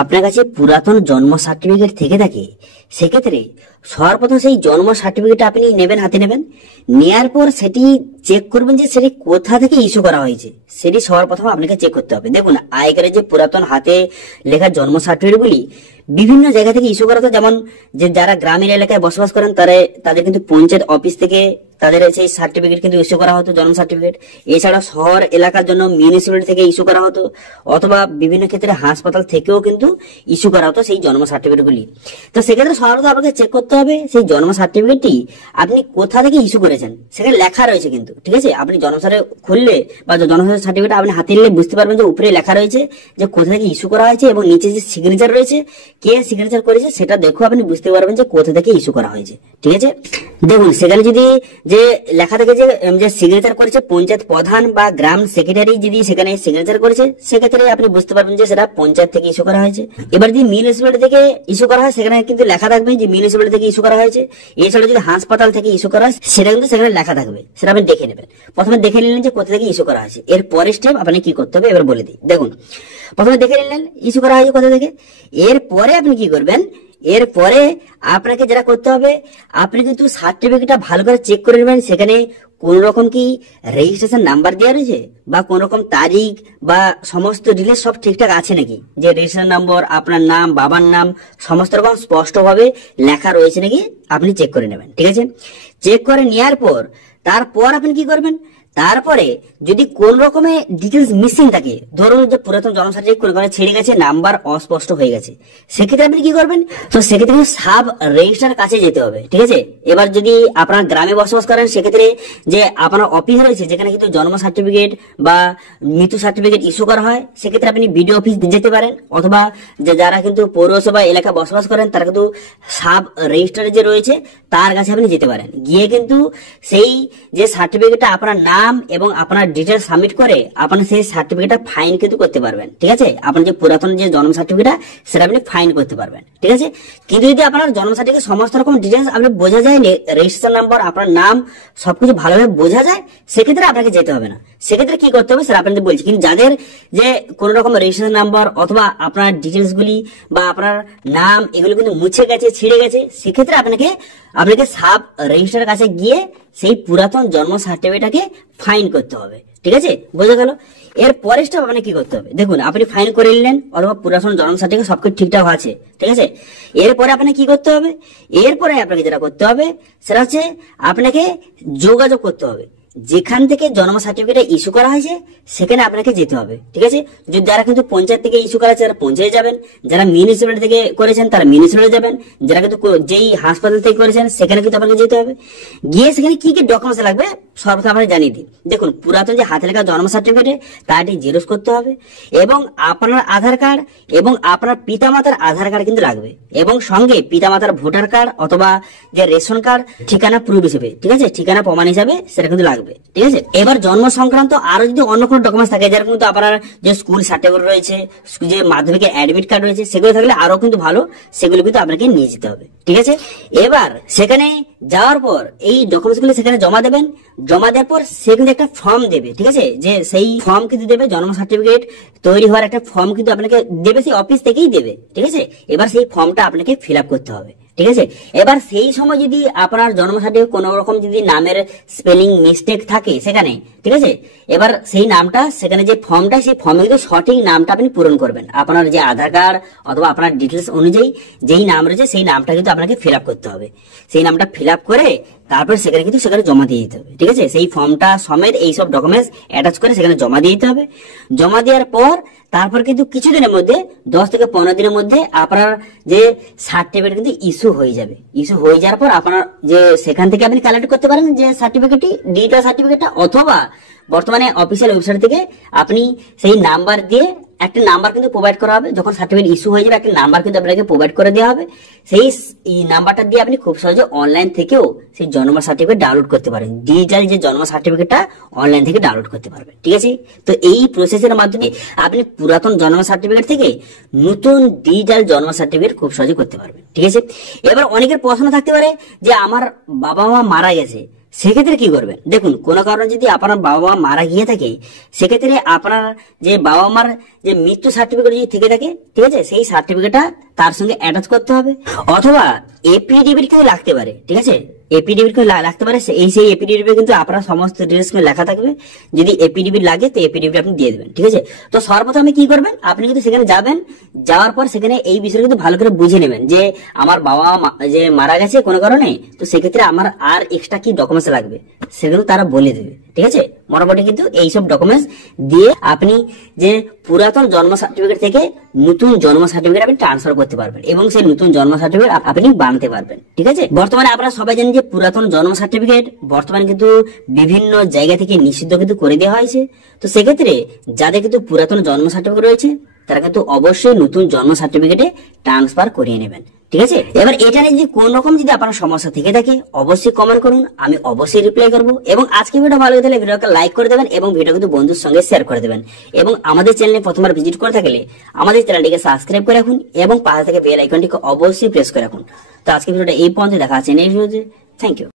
আপনার কাছে পুরাতন জন্ম সার্টিফিকেট থেকে থাকে, সেক্ষেত্রে সর্বপ্রথম সেই জন্ম সার্টিফিকেট আপনি নেবেন, হাতে নেবেন। নেয়ার পর সেটি চেক করবেন যে সেটি কোথা থেকে ইস্যু করা হয়েছে, সেটি সর্বপ্রথম আপনাকে চেক করতে হবে। দেখুন, আগেকার যে পুরাতন হাতে লেখা জন্ম সার্টিফিকেটগুলি বিভিন্ন জায়গা থেকে ইস্যু করা হতো। যেমন যে যারা গ্রামীণ এলাকায় বসবাস করেন তাদের কিন্তু পঞ্চায়েত অফিস থেকে তাদের সেই সার্টিফিকেট কিন্তু ইস্যু করা হতো, জন্ম সার্টিফিকেট। এছাড়া শহর এলাকার জন্য মিউনিসিপ্যালিটি থেকে ইস্যু করা হতো, অথবা বিভিন্ন ক্ষেত্রে হাসপাতাল থেকেও কিন্তু ইস্যু করা হতো সেই জন্ম সার্টিফিকেটগুলি। তো সেক্ষেত্রে সর্বদা আপনাকে চেক করতে হবে সেই জন্ম সার্টিফিকেটটি আপনি কোথা থেকে ইস্যু করেছেন, সেখানে লেখা রয়েছে কিন্তু, ঠিক আছে। আপনি জন্ম সার্টিফিকেট খুললে বা জন্ম সার্টিফিকেট আপনি হাতে নিলে বুঝতে পারবেন যে উপরে লেখা রয়েছে যে কোথা থেকে ইস্যু করা হয়েছে, এবং নিচে যে সিগনেচার রয়েছে, কে সিগনেচার করেছে সেটা দেখো আপনি বুঝতে পারবেন যে কোথা থেকে ইস্যু করা হয়েছে, ঠিক আছে। দেখুন, সেখানে যদি যে লেখা থাকে যে সিগনেচার করেছে পঞ্চায়েত প্রধান বা গ্রাম সেক্রেটারি, যদি সেখানে সিগনেচার করেছে, সেক্ষেত্রে আপনি বুঝতে পারবেন যে সেটা পঞ্চায়েত থেকে ইস্যু করা হয়েছে। এবার যদি মিউনিসিপ্যালিটি থেকে ইস্যু করা হয়, সেখানে কিন্তু লেখা থাকবে যে মিউনিসিপ্যালিটি থেকে ইস্যু করা হয়েছে। এছাড়া যদি হাসপাতাল থেকে ইস্যু করা হয়, সেটা কিন্তু সেখানে লেখা থাকবে, সেটা আপনি দেখে নেবেন। প্রথমে দেখে নিলেন যে কোথা থেকে ইস্যু করা হয়েছে, এর পরের স্টেপ আপনি কি করতে হবে এবার বলে দিই। দেখুন, প্রথমে দেখে নিলেন ইস্যু করা হয়েছে কোথা থেকে, এরপরে আপনি কি করবেন, এরপরে আপনাকে যেটা করতে হবে, আপনি কিন্তু সার্টিফিকেটটা ভালো করে চেক করে নেবেন সেখানে কোন রকম কি রেজিস্ট্রেশন নাম্বার দেওয়া রয়েছে, বা কোন রকম তারিখ বা সমস্ত ডিটেলস সব ঠিকঠাক আছে নাকি, যে রেজিস্ট্রেশন নম্বর, আপনার নাম, বাবার নাম সমস্ত রকম স্পষ্টভাবে লেখা রয়েছে নাকি আপনি চেক করে নেবেন, ঠিক আছে। চেক করে নেওয়ার পর তারপর আপনি কি করবেন, তারপরে যদি কোন রকমের ডিটেলস মিসিং থাকে, ধরুন যে পুরাতন জন্ম সার্টিফিকেট কোন কারণে ছেড়ে গেছে, নাম্বার অস্পষ্ট হয়ে গেছে, সেক্ষেত্রে আপনি কি করবেন, তো সেক্ষেত্রে সাব রেজিস্ট্রার কাছে যেতে হবে, ঠিক আছে। এবার যদি আপনার গ্রামে বসবাস করেন, সেক্ষেত্রে যে আপনার অফিস রয়েছে যেখানে কিন্তু জন্ম সার্টিফিকেট বা মৃত্যু সার্টিফিকেট ইস্যু করা হয়, সেক্ষেত্রে আপনি বিডিও অফিস যেতে পারেন, অথবা যারা কিন্তু পৌরসভা এলাকা বসবাস করেন তারা কিন্তু সাব রেজিস্ট্রার যে রয়েছে তার কাছে আপনি যেতে পারেন। গিয়ে কিন্তু সেই যে সার্টিফিকেটটা আপনার নাম এবং আপনার ডিটেলস সাবমিট করে আপনি সেই সার্টিফিকেটটা ফাইন কিন্তু করতে পারবেন, ঠিক আছে। আপনার যে পুরাতন যে জন্ম সার্টিফিকেট সেটা আপনি ফাইন করতে পারবেন, ঠিক আছে। কিন্তু যদি আপনার জন্ম সার্টিফিকেট সমস্ত রকম ডিটেলস আপনি বোঝা যায়, রেজিস্ট্রেশন নাম্বার, আপনার নাম সবকিছু ভালোভাবে বোঝা যায়, সেক্ষেত্রে আপনাকে যেতে হবে না। সেক্ষেত্রে কি করতে হবে সেটা আপনাদের বলছি। কিন্তু যাদের যে কোন রকম রেজিস্ট্রেশন নাম্বার অথবা আপনার ডিটেলস গুলি বা আপনার নাম এগুলো কিন্তু মুছে গেছে, ছিঁড়ে গেছে, সেক্ষেত্রে আপনাকে সাব রেজিস্ট্রারের কাছে গিয়ে সেই পুরাতন জন্ম সার্টিফিকেটটাকে ফাইন করতে হবে, ঠিক আছে, বোঝা গেল। এর পরের স্টেপ আপনাকে কি করতে হবে, দেখুন আপনি ফাইন করে নিলেন অথবা পুরাতন জন্ম সার্টিফিকেট সবকিছু ঠিকঠাক আছে, ঠিক আছে। এরপরে আপনাকে কি করতে হবে, এরপরে আপনাকে যেটা করতে হবে সেটা হচ্ছে আপনাকে যোগাযোগ করতে হবে যেখান থেকে জন্ম সার্টিফিকেট ইস্যু করা হয়েছে সেখানে আপনাকে যেতে হবে, ঠিক আছে। যদি যারা কিন্তু পঞ্চায়েত থেকে ইস্যু করা আছে তারা পঞ্চায়েতে যাবেন, যারা মিউনিসিপ্যালিটি থেকে করেছেন তারা মিউনিসিপ্যালিটি যাবেন, যারা কিন্তু যেই হাসপাতাল থেকে করেছেন সেখানে কিন্তু আপনাকে যেতে হবে। গিয়ে সেখানে কি কি ডকুমেন্টস লাগবে সর্বপ্রথম আপনাকে জানিয়ে দিই। দেখুন, পুরাতন যে হাতে লেখা জন্ম সার্টিফিকেট তাটি জেরক্স করতে হবে, এবং আপনার আধার কার্ড এবং আপনার পিতামাতার আধার কার্ড কিন্তু লাগবে, এবং সঙ্গে পিতামাতার ভোটার কার্ড অথবা যে রেশন কার্ড ঠিকানা প্রুফ হিসেবে, ঠিক আছে, ঠিকানা প্রমাণ হিসাবে সেটা কিন্তু লাগবে, ঠিক আছে। এবার জন্ম সংক্রান্ত আরো যদি অন্য কোনো ডকুমেন্টস থাকে, যার কিন্তু আপনার যে স্কুল সার্টিফিকেট রয়েছে, যে মাধ্যমিকের অ্যাডমিট কার্ড রয়েছে, সেগুলো থাকলে আরো কিন্তু ভালো, সেগুলো কিন্তু আপনাকে নিয়ে যেতে হবে, ঠিক আছে। এবার সেখানে যাওয়ার পর এই ডকুমেন্টস গুলো সেখানে জমা দেবেন। জমা দেওয়ার পর সে কিন্তু একটা ফর্ম দেবে, ঠিক আছে, যে সেই ফর্ম কিন্তু দেবে, জন্ম সার্টিফিকেট তৈরি হওয়ার একটা ফর্ম কিন্তু আপনাকে দেবে, সেই অফিস থেকেই দেবে, ঠিক আছে। এবার সেই ফর্মটা আপনাকে ফিল আপ করতে হবে, ঠিক আছে। এবার সেই সময় যদি আপনার জন্ম সার্টিফিকেট কোন রকম যদি নামের স্পেলিং মিস্টেক থাকে সেখানে, ঠিক আছে, এবার সেই নামটা সেখানে যে ফর্মটা, সেই ফর্মে কিন্তু সঠিক নামটা আপনি পূরণ করবেন। আপনার যে আধার কার্ড অথবা আপনার ডিটেলস অনুযায়ী যেই নাম রয়েছে সেই নামটা কিন্তু আপনাকে ফিল আপ করতে হবে। সেই নামটা ফিল আপ করে তারপর সেখানে কিন্তু সেখানে জমা দিয়ে দিতে হবে, ঠিক আছে। সেই ফর্মটা সমেত এইসব ডকুমেন্টস অ্যাটাচ করে সেখানে জমা দিয়ে দিতে হবে। জমা দেওয়ার পর তারপর কিন্তু কিছুদিনের মধ্যে 10 থেকে 15 দিনের মধ্যে আপনার যে সার্টিফিকেট কিন্তু ইস্যু হয়ে যাবে। ইস্যু হয়ে যাওয়ার পর আপনার যে সেখান থেকে আপনি কালেক্ট করতে পারেন যে সার্টিফিকেটটি, ডিজিটাল সার্টিফিকেটটা, অথবা বর্তমানে অফিসিয়াল ওয়েবসাইট থেকে আপনি সেই নাম্বার দিয়ে, একটা নাম্বার কিন্তু প্রোভাইড করা হবে, যখন সার্টিফিকেট ইস্যু হয়ে যাবে একটা নাম্বার কিন্তু আপনাকে প্রোভাইড করে দেওয়া হবে। সেই নাম্বারটা দিয়ে আপনি খুব সহজে অনলাইন থেকেও সেই জন্ম সার্টিফিকেট ডাউনলোড করতে পারেন। ডিজিটাল যে জন্ম সার্টিফিকেটটা অনলাইন থেকে ডাউনলোড করতে পারবেন, ঠিক আছে। তো এই প্রসেসের মাধ্যমে আপনি পুরাতন জন্ম সার্টিফিকেট থেকে নতুন ডিজিটাল জন্ম সার্টিফিকেট খুব সহজে করতে পারবেন, ঠিক আছে। এবার অনেকের প্রশ্ন থাকতে পারে যে আমার বাবা মা মারা গেছে, সেক্ষেত্রে কি করবেন, দেখুন কোনো কারণে যদি আপনার বাবা মা মারা গিয়ে থাকে, সেক্ষেত্রে আপনার যে বাবা মার যে মৃত্যু সার্টিফিকেট যদি থেকে থাকে, ঠিক আছে, সেই সার্টিফিকেটটা তার সঙ্গে অ্যাটাচ করতে হবে, অথবা এপিডিবিট কেউ লাগতে পারে, ঠিক আছে, এপিডিবিট কেউ লাগতে পারে, সেই এপিডিবিট কিন্তু আপনার সমস্ত ডিটেলস লেখা থাকবে। যদি এপিডিবিট লাগে তো এপিডিবিট আপনি দিয়ে দেবেন, ঠিক আছে। তো সর্বপ্রথমে কি করবেন, আপনি কিন্তু সেখানে যাবেন, যাওয়ার পর সেখানে এই বিষয়টা কিন্তু ভালো করে বুঝে নেবেন যে আমার বাবা যে মারা গেছে কোনো কারণে, তো সেক্ষেত্রে আমার আর এক্সট্রা কি ডকুমেন্টস লাগবে সেগুলো তারা বলে দেবে, ঠিক আছে। মোটামুটি কিন্তু এইসব ডকুমেন্টস দিয়ে আপনি যে পুরাতন জন্ম সার্টিফিকেট থেকে নতুন জন্ম সার্টিফিকেট আপনি ট্রান্সফার করতে পারবেন এবং সেই নতুন জন্ম সার্টিফিকেট আপনি বানাতে পারবেন, ঠিক আছে। বর্তমানে আপনারা সবাই জানেন যে পুরাতন জন্ম সার্টিফিকেট বর্তমানে কিন্তু বিভিন্ন জায়গা থেকে নিষিদ্ধ কিন্তু করে দেওয়া হয়েছে। তো সেক্ষেত্রে যাদের কিন্তু পুরাতন জন্ম সার্টিফিকেট রয়েছে তারা কিন্তু অবশ্যই নতুন জন্ম সার্টিফিকেটে ট্রান্সফার করিয়ে নেবেন, ঠিক আছে। এবার এটা নিয়ে যদি কোন রকম যদি আপনার সমস্যা থেকে থাকে অবশ্যই কমেন্ট করুন, আমি অবশ্যই রিপ্লাই করবো। এবং আজকে ভিডিও ভালো লাগলে ভিডিওকে লাইক করে দেবেন এবং ভিডিও কিন্তু বন্ধুর সঙ্গে শেয়ার করে দেবেন। এবং আমাদের চ্যানেলে প্রথমবার ভিজিট করে থাকলে আমাদের চ্যানেলটিকে সাবস্ক্রাইব করে রাখুন এবং পাশে থেকে বেল আইকনটিকে অবশ্যই প্রেস করে রাখুন। তো আজকে ভিডিওটা এই পর্যন্ত, দেখা আছে নেক্সট ভিডিওতে। Thank you.